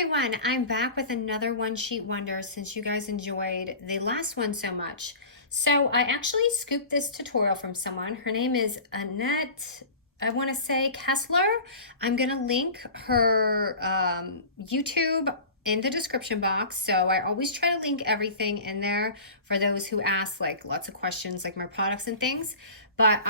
everyone, I'm back with another one sheet wonder since you guys enjoyed the last one so much. So I actually scooped this tutorial from someone. Her name is Annette, I want to say Kessler. I'm going to link her YouTube in the description box. So I always try to link everything in there for those who ask like lots of questions like my products and things. But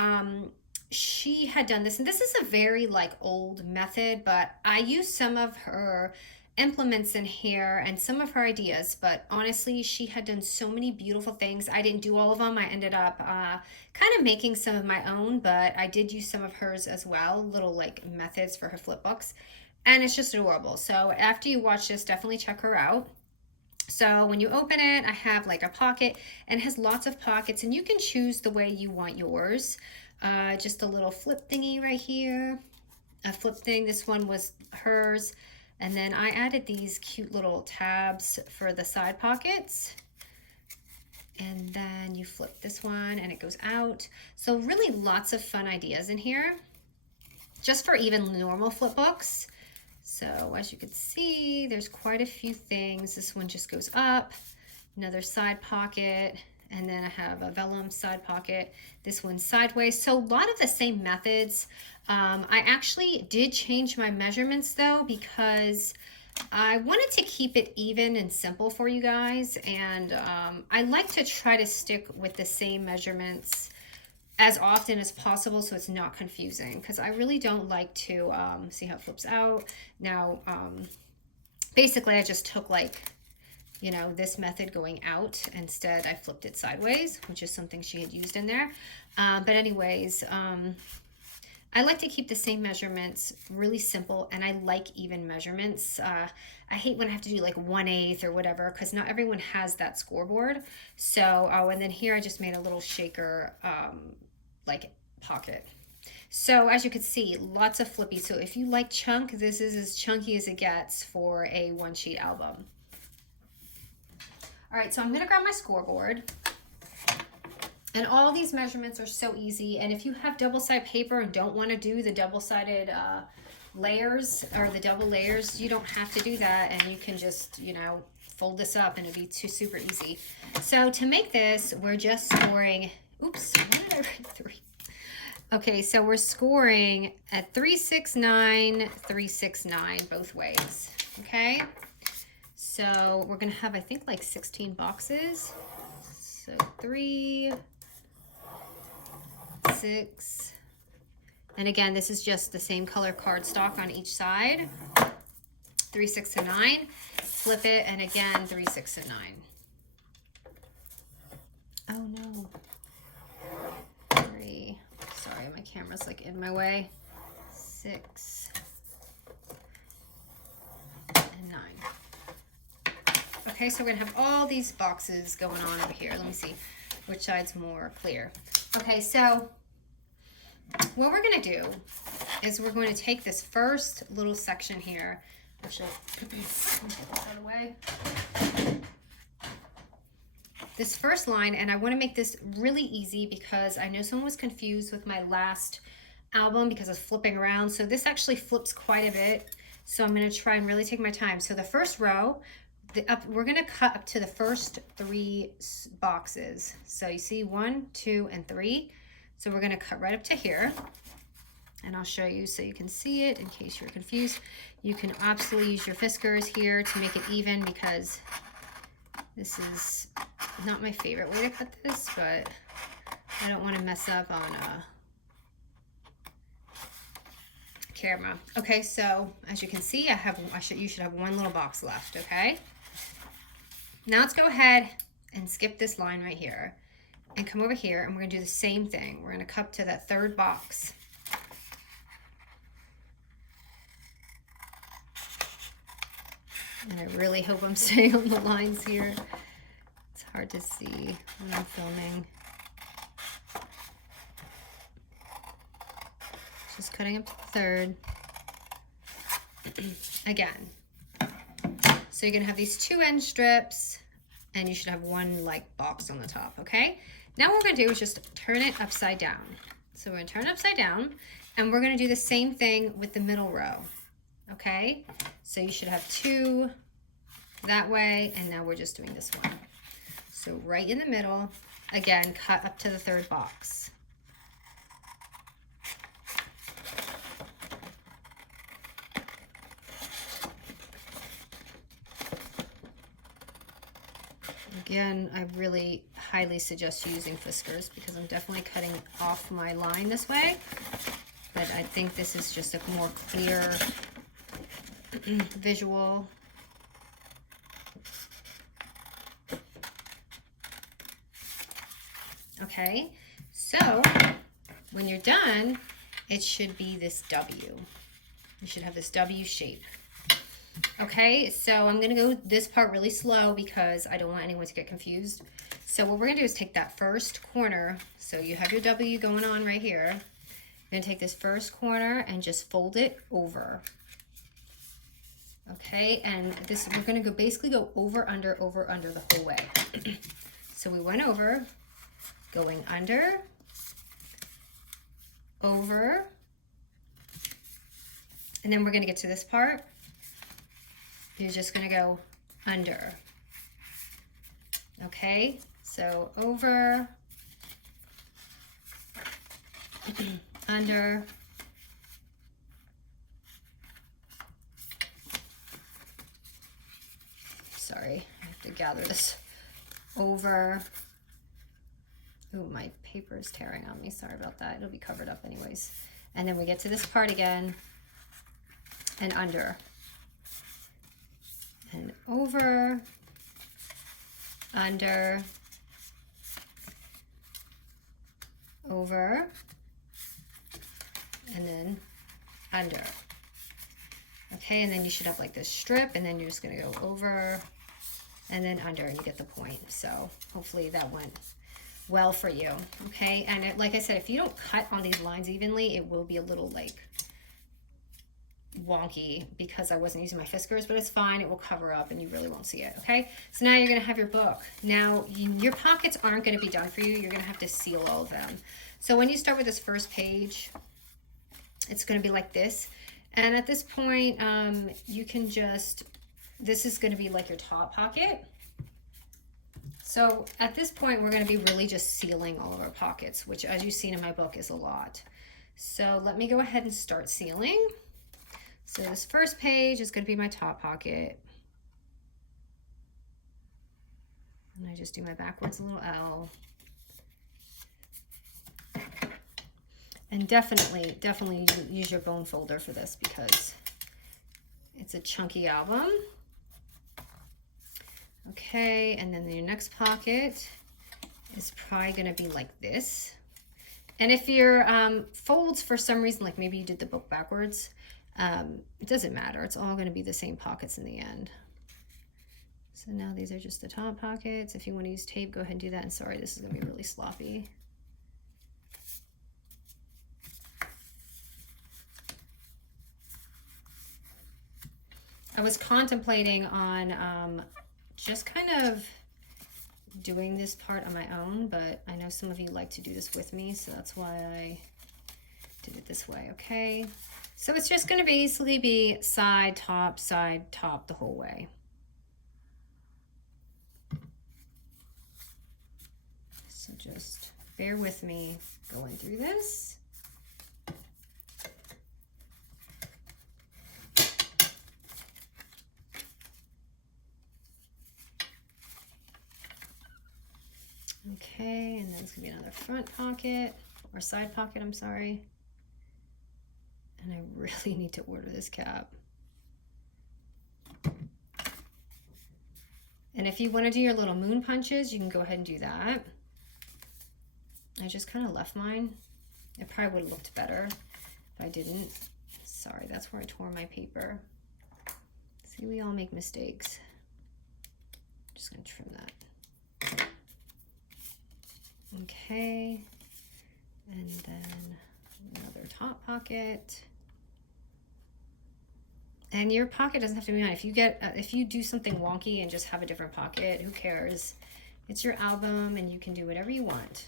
she had done this, and this is a very like old method, but I used some of her implements in here and some of her ideas. But honestly, she had done so many beautiful things. I didn't do all of them. I ended up kind of making some of my own, but I did use some of hers as well, little like methods for her flip books, and it's just adorable. So after you watch this, definitely check her out. So when you open it, I have like a pocket, and it has lots of pockets, and you can choose the way you want yours. Just a little flip thingy right here, a flip thing. This one was hers. And then I added these cute little tabs for the side pockets. And then you flip this one and it goes out. So really lots of fun ideas in here, just for even normal flip books. So as you can see, there's quite a few things. This one just goes up, another side pocket, and then I have a vellum side pocket. This one's sideways. So a lot of the same methods. I actually did change my measurements though, because I wanted to keep it even and simple for you guys. And I like to try to stick with the same measurements as often as possible so it's not confusing, because I really don't like to see how it flips out. Now, basically I just took like, you know, this method going out. Instead, I flipped it sideways, which is something she had used in there. But anyways, I like to keep the same measurements really simple, and I like even measurements. I hate when I have to do like 1/8 or whatever, because not everyone has that scoreboard. So, oh, and then here I just made a little shaker like pocket. So as you can see, lots of flippy. So if you like chunk, this is as chunky as it gets for a one sheet album. All right, so I'm gonna grab my scoreboard. And all these measurements are so easy. And if you have double-sided paper and don't wanna do the double-sided layers or the double layers, you don't have to do that. And you can just, you know, fold this up and it'll be super easy. So to make this, we're just scoring, oops, why did I write 3? Okay, so we're scoring at 369, 369 both ways, okay? So we're gonna have, I think, like 16 boxes. So 3, 6, and again, this is just the same color cardstock on each side. 3, 6, and 9. Flip it, and again, 3, 6, and 9. Oh no. 3. Sorry, my camera's like in my way. 6 and 9. Okay, so we're gonna have all these boxes going on over here. Let me see which side's more clear. Okay, so what we're gonna do is we're going to take this first little section here. Actually, let me get this out of the way. This first line, and I wanna make this really easy because I know someone was confused with my last album because I was flipping around. So this actually flips quite a bit. So I'm gonna try and really take my time. So the first row, we're gonna cut up to the first 3 boxes. So you see 1, 2, and 3. So we're gonna cut right up to here. And I'll show you so you can see it in case you're confused. You can absolutely use your fiskars here to make it even, because this is not my favorite way to cut this, but I don't wanna mess up on camera. Okay, so as you can see, you should have 1 little box left, okay? Now let's go ahead and skip this line right here and come over here, and we're gonna do the same thing. We're gonna cut to that 3rd box. And I really hope I'm staying on the lines here. It's hard to see when I'm filming. Just cutting up to the 3rd. Again. So you're gonna have these 2 end strips, and you should have 1 like box on the top, okay? Now what we're gonna do is just turn it upside down. So we're gonna turn it upside down, and we're gonna do the same thing with the middle row, Okay, so you should have 2 that way, and now we're just doing this one. So right in the middle, again, cut up to the 3rd box. Again, I really highly suggest you using Fiskars because I'm definitely cutting off my line this way, but I think this is just a more clear visual. Okay, so when you're done, it should be this W. You should have this W shape. Okay, so I'm gonna go this part really slow because I don't want anyone to get confused. So what we're gonna do is take that first corner. So you have your W going on right here. You're gonna take this first corner and just fold it over. Okay, and this, we're gonna go basically go over, under the whole way. So we went over, going under, over, and then we're gonna get to this part. You're just gonna go under. Okay, so over, under, sorry, I have to gather this, over. Ooh, my paper is tearing on me, sorry about that. It'll be covered up anyways. And then we get to this part again, and under. And over, under, over, and then under. Okay, and then you should have like this strip, and then you're just gonna go over and then under, and you get the point. So hopefully that went well for you. Okay, and like I said, if you don't cut on these lines evenly, it will be a little like wonky because I wasn't using my Fiskars, but it's fine. It will cover up and you really won't see it. Okay, so now you're gonna have your book. Now your pockets aren't gonna be done for you. You're gonna have to seal all of them. So when you start with this first page, it's gonna be like this. And at this point, you can just, this is gonna be like your top pocket. So at this point, we're gonna be really just sealing all of our pockets, which as you've seen in my book is a lot. So let me go ahead and start sealing. So this first page is going to be my top pocket. And I just do my backwards little L. And definitely use your bone folder for this because it's a chunky album. Okay, and then your next pocket is probably going to be like this. And if your folds for some reason, like maybe you did the book backwards, it doesn't matter. It's all going to be the same pockets in the end. So now these are just the top pockets. If you want to use tape, go ahead and do that. And sorry, this is going to be really sloppy. I was contemplating on just kind of doing this part on my own, but I know some of you like to do this with me, so that's why I did it this way. Okay. So it's just going to basically be side, top, the whole way. So just bear with me going through this. Okay, and then it's going to be another front pocket, or side pocket, I'm sorry. And I really need to order this cap. And if you want to do your little moon punches, you can go ahead and do that. I just kind of left mine. It probably would have looked better if I didn't. Sorry, that's where I tore my paper. See, we all make mistakes. Just going to trim that. Okay. And then another top pocket. And your pocket doesn't have to be on. If you do something wonky and just have a different pocket, who cares? It's your album and you can do whatever you want.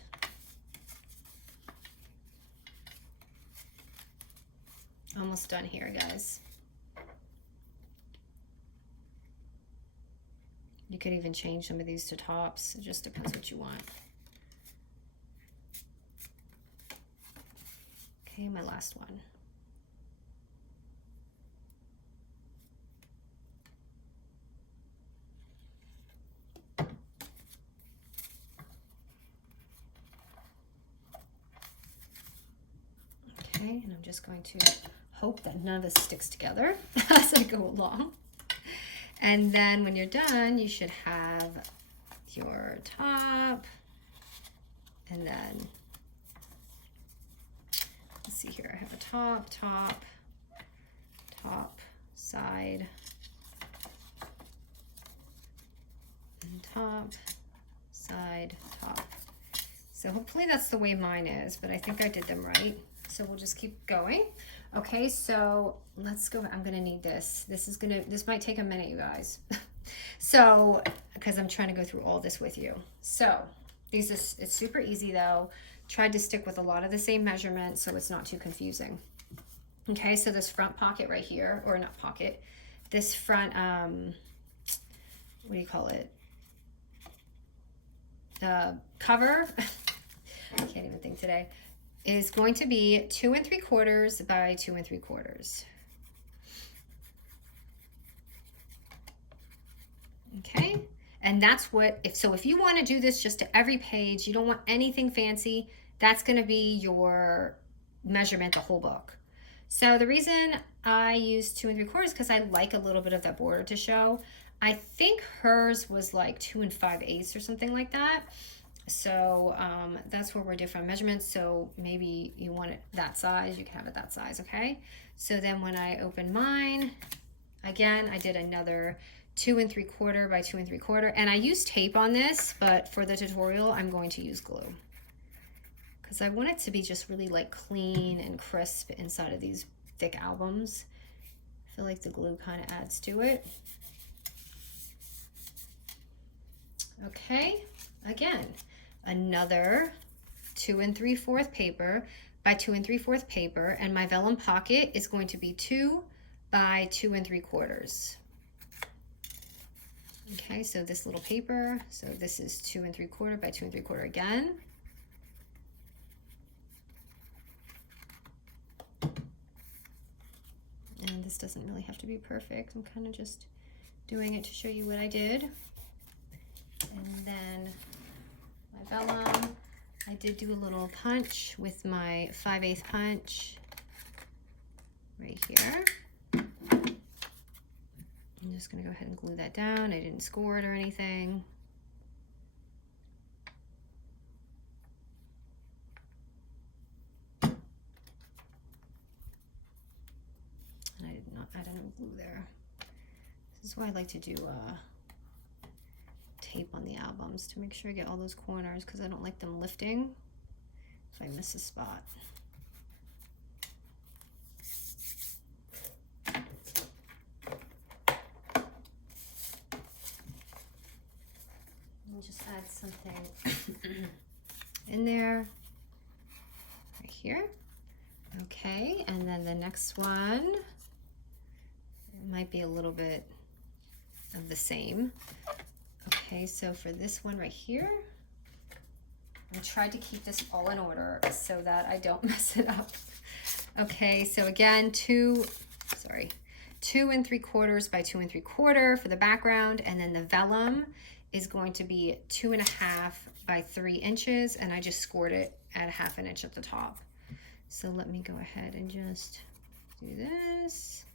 Almost done here, guys. You could even change some of these to tops. It just depends what you want. Okay, my last one. Okay, and I'm just going to hope that none of this sticks together as I go along. And then when you're done, you should have your top, and then, let's see here, I have a top, top, top, side, and top, side, top. So hopefully that's the way mine is, but I think I did them right. So we'll just keep going. Okay, so let's go. I'm gonna need this. This might take a minute, you guys. So, because I'm trying to go through all this with you. So it's super easy though. Tried to stick with a lot of the same measurements so it's not too confusing. Okay, so this front pocket right here, or not pocket, this front, what do you call it? The cover, I can't even think today, is going to be 2 3/4 by 2 3/4. Okay, and that's what, if you want to do this just to every page, you don't want anything fancy, that's going to be your measurement, the whole book. So the reason I use 2 3/4 because I like a little bit of that border to show. I think hers was like 2 5/8 or something like that. So that's where we're different measurements. So maybe you want it that size, you can have it that size, okay? So then when I open mine, again, I did another 2 3/4 by 2 3/4, and I used tape on this, but for the tutorial, I'm going to use glue because I want it to be just really like clean and crisp inside of these thick albums. I feel like the glue kind of adds to it. Okay, again, another 2 3/4 paper by 2 3/4 paper, and my vellum pocket is going to be 2 by 2 3/4. Okay, so this little paper, so this is 2 3/4 by 2 3/4 again. And this doesn't really have to be perfect. I'm kind of just doing it to show you what I did. And then my vellum, I did do a little punch with my 5/8 punch right here. I'm just gonna go ahead and glue that down. I didn't score it or anything. And I did not add any glue there. This is why I like to do tape on the albums to make sure I get all those corners because I don't like them lifting if I miss a spot. I'll just add something in there, right here. Okay, and then the next one might be a little bit of the same. Okay, so for this one right here, I tried to keep this all in order so that I don't mess it up. Okay, so again, 2 3/4 by 2 3/4 for the background, and then the vellum is going to be 2 1/2 by 3 inches, and I just scored it at 1/2 inch at the top. So let me go ahead and just do this.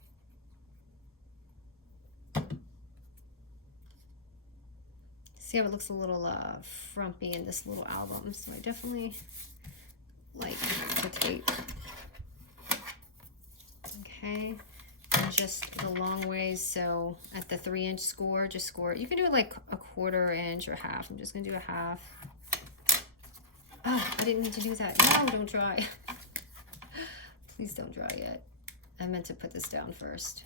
See how it looks a little frumpy in this little album, so I definitely like the tape. Okay, and just the long ways, so at the 3-inch score, just score it. You can do it like a 1/4 inch or half. I'm just gonna do a half. Oh, I didn't mean to do that. No, don't dry. Please don't dry yet. I meant to put this down first.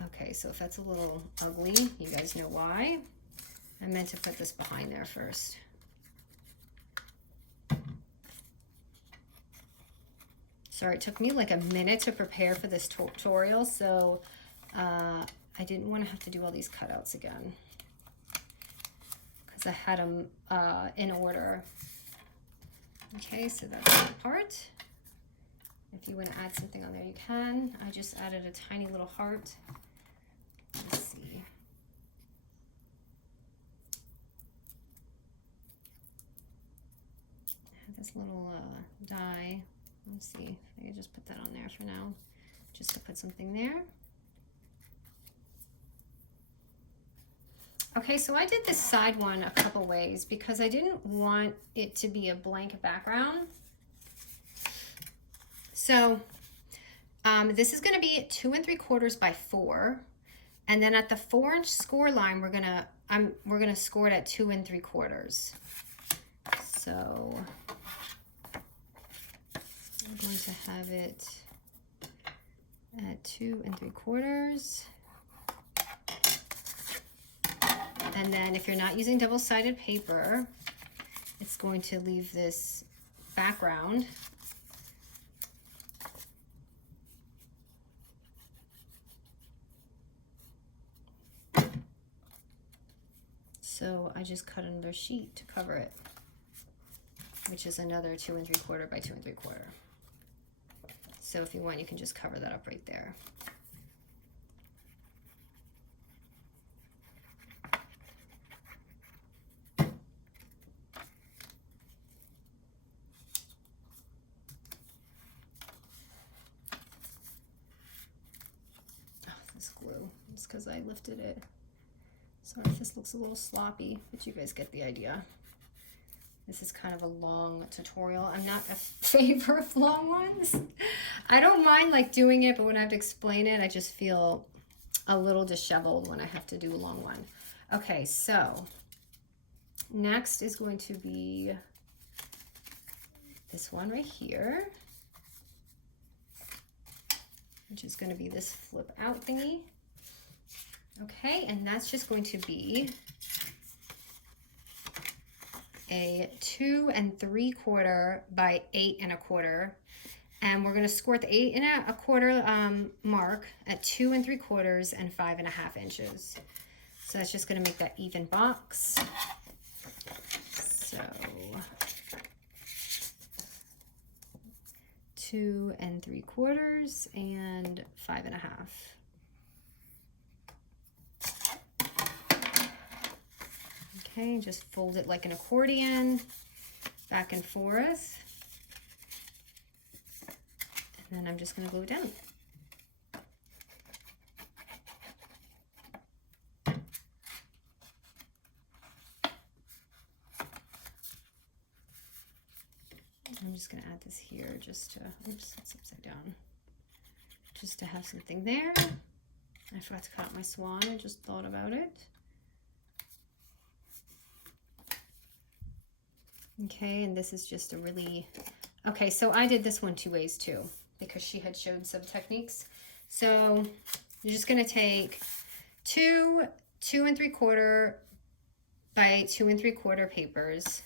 Okay, so if that's a little ugly, you guys know why. I meant to put this behind there first. Sorry, it took me like a minute to prepare for this tutorial, so I didn't want to have to do all these cutouts again because I had them in order. Okay, so that's that part. If you want to add something on there, you can. I just added a tiny little heart. Let's see. I have this little die. Let's see. I can just put that on there for now, just to put something there. Okay, so I did this side one a couple ways because I didn't want it to be a blank background. So this is going to be 2 3/4 by 4, and then at the 4-inch score line, we're gonna score it at 2 3/4. So I'm going to have it at 2 3/4. And then if you're not using double-sided paper, it's going to leave this background. So I just cut another sheet to cover it, which is another 2 3/4 by 2 3/4. So if you want, you can just cover that up right there. Glue. It's because I lifted it. Sorry if this looks a little sloppy, but you guys get the idea. This is kind of a long tutorial. I'm not a favor of long ones. I don't mind like doing it, but when I have to explain it, I just feel a little disheveled when I have to do a long one. Okay, so next is going to be this one right here, which is going to be this flip out thingy. Okay, and that's just going to be a 2 3/4 by 8 1/4. And we're going to score at the 8 1/4 mark at 2 3/4 and 5 1/2 inches. So that's just going to make that even box. So 2 3/4 and 5 1/2. Okay, just fold it like an accordion, back and forth. And then I'm just going to glue it down. I'm just going to add this here just to, oops, it's upside down, just to have something there. I forgot to cut out my swan, I just thought about it. Okay, and this is just a really, okay, so I did this one 2 ways too, because she had showed some techniques. So you're just going to take 2 3/4 by 2 3/4 papers.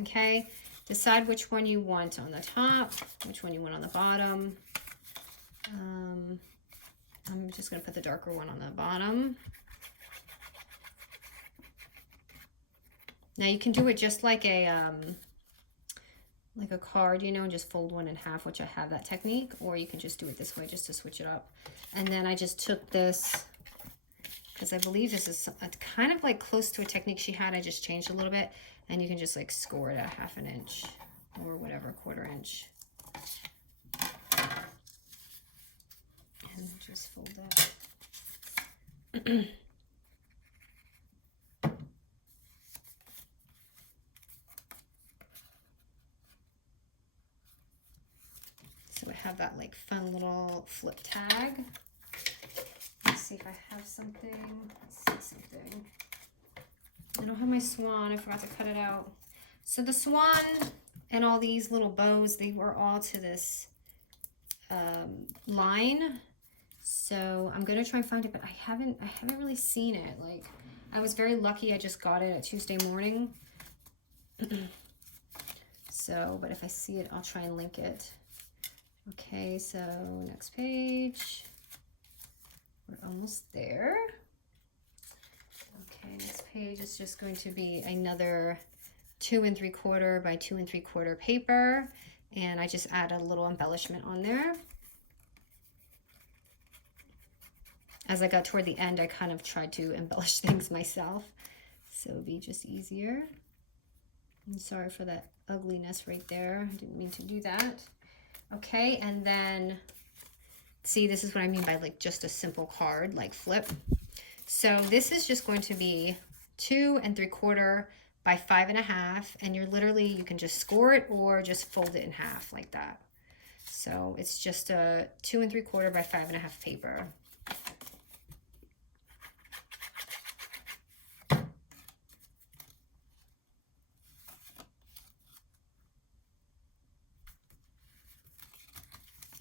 Okay, decide which one you want on the top, which one you want on the bottom. I'm just going to put the darker one on the bottom. Now you can do it just like a card, you know, and just fold one in half, which I have that technique, or you can just do it this way just to switch it up. And then I just took this, because I believe this is kind of like close to a technique she had. I just changed a little bit, and you can just like score it at 1/2 inch or whatever, 1/4 inch. And just fold that. So I have that like fun little flip tag. Let's see if I have something. Let's see something. I don't have my swan. I forgot to cut it out. So the swan and all these little bows, they were all to this line. So I'm gonna try and find it, but I haven't really seen it. Like, I was very lucky. I just got it at Tuesday morning. So, but if I see it, I'll try and link it. Okay, so next page. Where almost there. Okay, next page is just going to be another 2 3/4 by 2 3/4 paper, and I just add a little embellishment on there. As I got toward the end, I kind of tried to embellish things myself, so it'd be just easier. I'm sorry for that ugliness right there. I didn't mean to do that. Okay, and then see, this is what I mean by like just a simple card, like flip. So this is just going to be 2 3/4 by 5.5, and you're literally, you can just score it or just fold it in half like that. So it's just a 2 3/4 by 5.5 paper.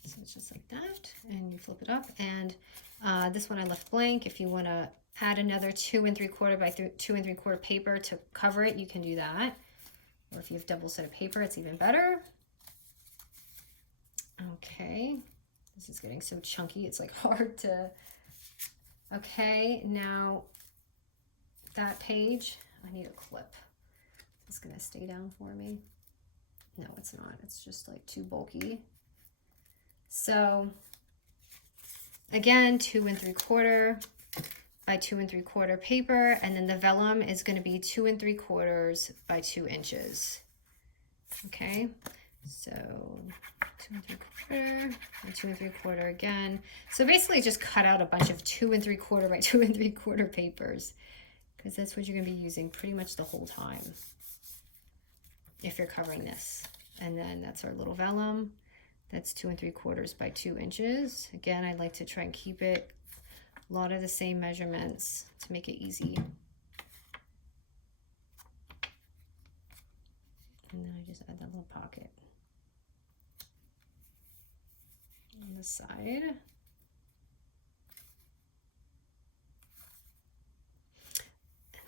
So it's just like that, and you flip it up. And this one I left blank. If you want to add another 2 3/4 by 2 3/4 paper to cover it, you can do that. Or if you have double set of paper, it's even better. Okay, this is getting so chunky, it's like hard to, okay, now that page, I need a clip. It's gonna stay down for me. No, it's not, it's just like too bulky. So again, 2 3/4 by 2 3/4 paper, and then the vellum is going to be 2 3/4 by 2 inches. Okay, so 2 3/4 and 2 3/4 again. So basically just cut out a bunch of 2 3/4 by 2 3/4 papers, because that's what you're going to be using pretty much the whole time if you're covering this. And then that's our little vellum. That's 2 3/4 by 2 inches. Again, I like to try and keep it a lot of the same measurements to make it easy. And then I just add that little pocket on the side.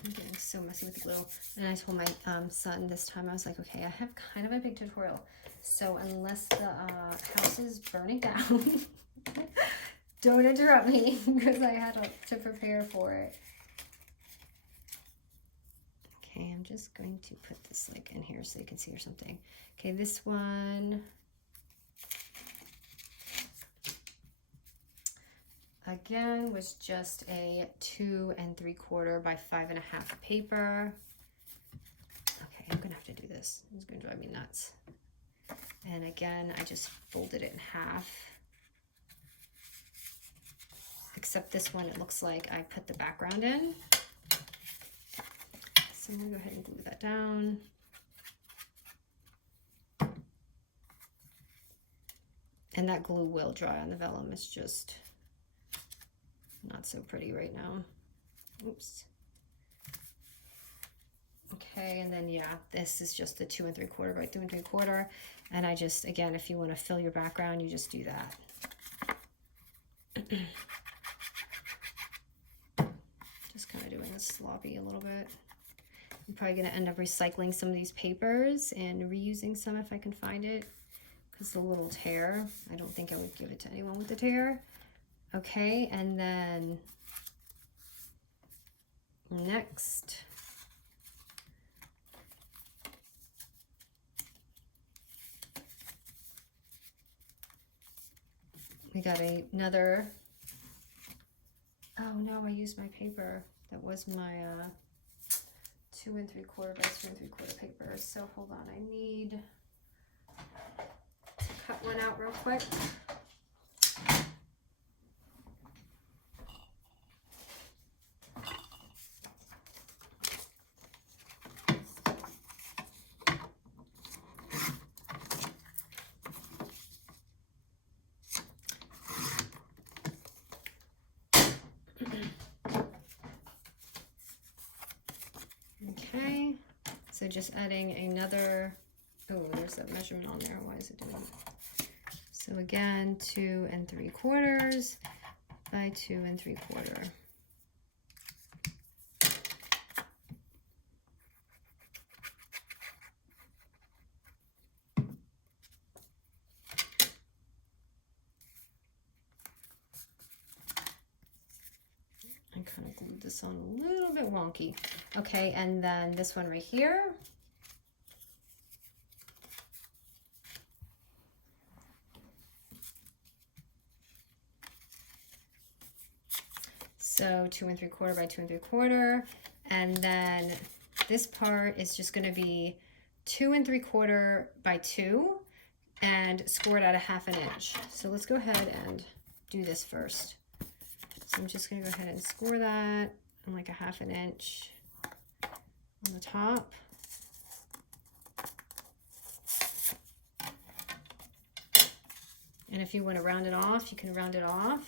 I'm getting so messy with the glue. And I told my son this time, I was like, okay, I have kind of a big tutorial. So unless the house is burning down, don't interrupt me, because I had to prepare for it. Okay, I'm just going to put this like in here so you can see or something. Okay, this one, again, was just a 2 3/4 by 5.5 paper. Okay, I'm gonna have to do this. It's gonna drive me nuts. And again, I just folded it in half. Except this one, it looks like I put the background in. So I'm gonna go ahead and glue that down. And that glue will dry on the vellum. It's just not so pretty right now. Oops. Okay, and then yeah, this is just a 2 3/4 by 2 3/4. And I just, again, if you want to fill your background, you just do that. Just kind of doing this sloppy a little bit. I'm probably going to end up recycling some of these papers and reusing some if I can find it, because the little tear, I don't think I would give it to anyone with the tear. Okay, and then next, we got another, oh no, I used my paper. That was my 2 3/4 by 2 3/4 paper. So hold on, I need to cut one out real quick. Okay, so just adding another, oh, there's that measurement on there. Why is it doing that? So again, 2 3/4 by 2 3/4. kind of glued this on a little bit wonky. Okay, and then this one right here. So 2 3/4 by 2 3/4, and then this part is just going to be 2 3/4 by 2 and score it at a 1/2 inch. So let's go ahead and do this first. So I'm just going to go ahead and score that on like a 1/2 inch on the top. And if you want to round it off, you can round it off.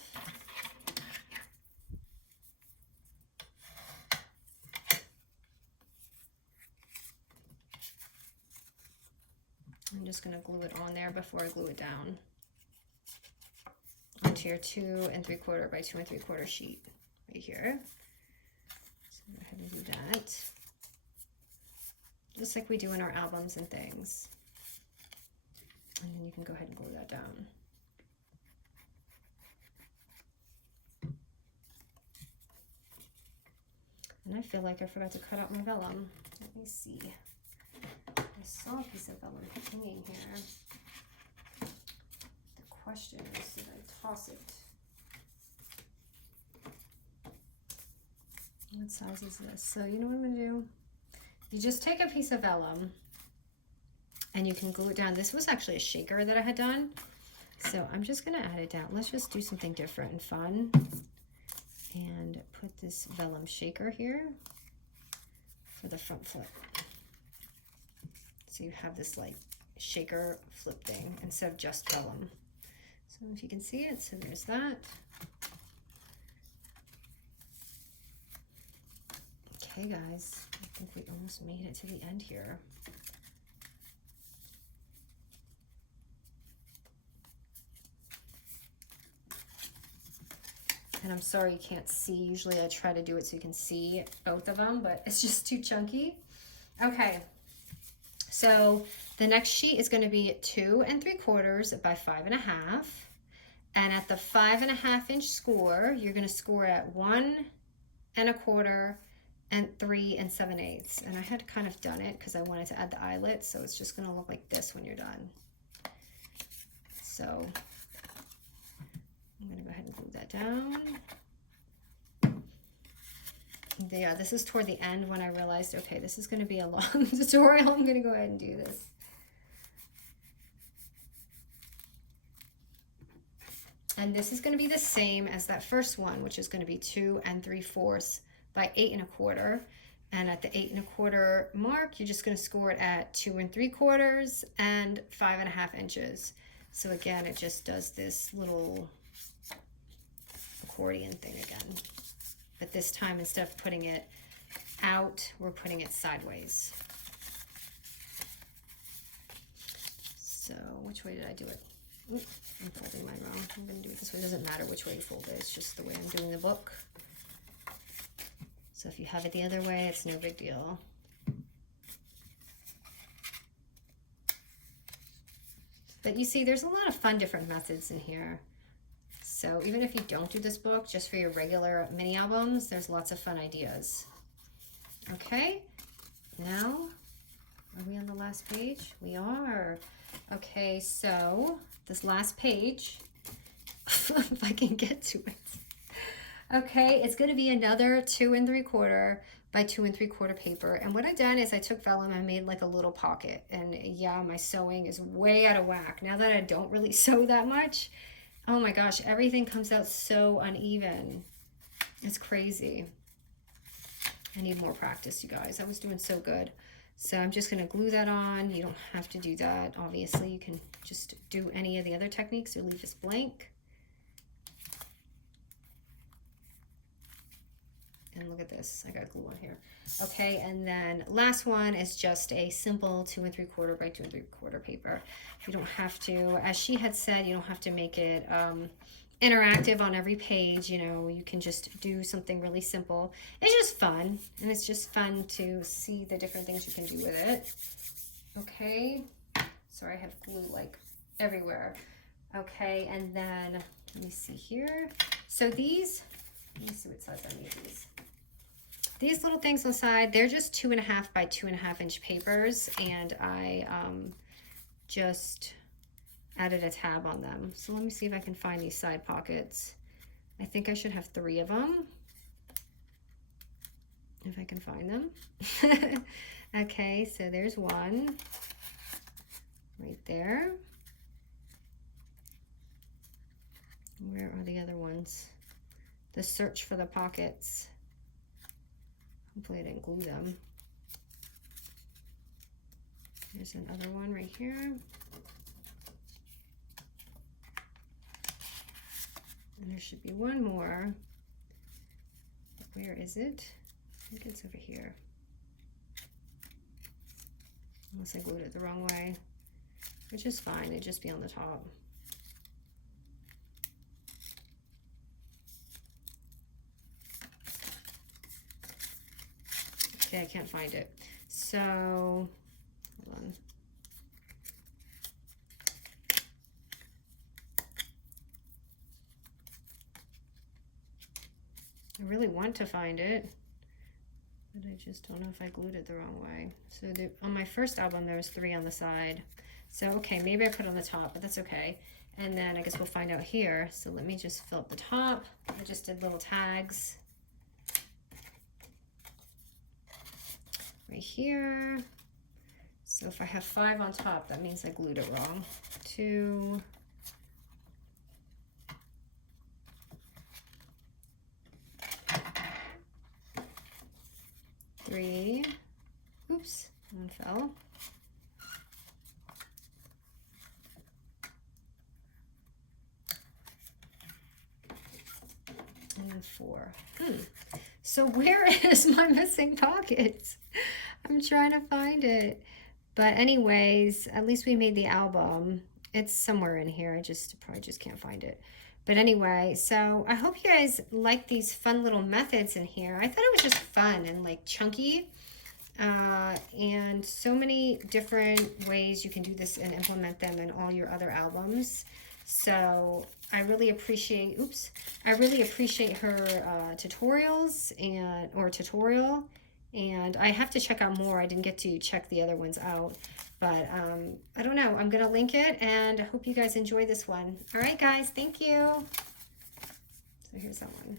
I'm just going to glue it on there before I glue it down onto your 2 3/4 by 2 3/4 sheet right here. So go ahead and do that, just like we do in our albums and things. And then you can go ahead and glue that down. And I feel like I forgot to cut out my vellum. Let me see. I saw a piece of vellum hanging here. The question is, did I toss it? What size is this? So you know what I'm going to do? You just take a piece of vellum and you can glue it down. This was actually a shaker that I had done. So I'm just going to add it down. Let's just do something different and fun. And put this vellum shaker here for the front flip. So you have this like shaker flip thing instead of just vellum. So if you can see it, so there's that. Okay guys, I think we almost made it to the end here. And I'm sorry you can't see. Usually I try to do it so you can see both of them, but it's just too chunky. Okay, so the next sheet is going to be 2 3/4 by 5 1/2. And at the 5 1/2 inch score, you're going to score at 1 1/4 and 3 7/8. And I had kind of done it because I wanted to add the eyelet, so it's just going to look like this when you're done. So I'm going to go ahead and glue that down. Yeah, this is toward the end when I realized, okay, this is going to be a long tutorial. I'm going to go ahead and do this. And this is going to be the same as that first one, which is going to be 2 3/4 by 8 1/4. And at the 8 1/4 mark, you're just going to score it at 2 3/4 and 5 1/2 inches. So again, it just does this little accordion thing again, but this time instead of putting it out, we're putting it sideways. So which way did I do it? Oop, I'm folding mine wrong. I'm going to do it this way. It doesn't matter which way you fold it, it's just the way I'm doing the book. So if you have it the other way, it's no big deal. But you see, there's a lot of fun different methods in here. So even if you don't do this book, just for your regular mini albums, there's lots of fun ideas. Okay, now, are we on the last page? We are. Okay, so this last page, if I can get to it. Okay, it's going to be another 2 3/4 by 2 3/4 paper. And what I've done is I took vellum and made like a little pocket. And yeah, my sewing is way out of whack. Now that I don't really sew that much, oh my gosh, everything comes out so uneven. It's crazy. I need more practice, you guys. I was doing so good. So I'm just going to glue that on. You don't have to do that. Obviously, you can just do any of the other techniques or leave this blank. And look at this, I got glue on here. Okay, and then last one is just a simple 2 3/4 by 2 3/4 paper. You don't have to, as she had said, you don't have to make it interactive on every page. You know, you can just do something really simple. It's just fun, and it's just fun to see the different things you can do with it. Okay, sorry, I have glue like everywhere. Okay, and then let me see here. So these Let me see what size I need these. These little things on the side, they're just 2.5 by 2.5 inch papers, and I just added a tab on them. So let me see if I can find these side pockets. I think I should have 3 of them, if I can find them. Okay, so there's one right there. Where are the other ones? The search for the pockets. Hopefully I didn't glue them. There's another one right here. And there should be one more. Where is it? I think it's over here. Unless I glued it the wrong way, which is fine, it'd just be on the top. Okay, I can't find it. So, hold on. I really want to find it, but I just don't know if I glued it the wrong way. So on my first album, there was 3 on the side. So, okay, maybe I put it on the top, but that's okay. And then I guess we'll find out here. So let me just fill up the top. I just did little tags right here. So if I have 5 on top, that means I glued it wrong. 2, 3, oops, one fell. And then 4. So where is my missing pocket? I'm trying to find it. But anyways, at least we made the album. It's somewhere in here. I probably just can't find it. But anyway, so I hope you guys like these fun little methods in here. I thought it was just fun and like chunky. And so many different ways you can do this and implement them in all your other albums. So I really appreciate, I really appreciate her tutorials or tutorial. And I have to check out more. I didn't get to check the other ones out. But I don't know. I'm going to link it, and I hope you guys enjoy this one. All right, guys. Thank you. So here's that one.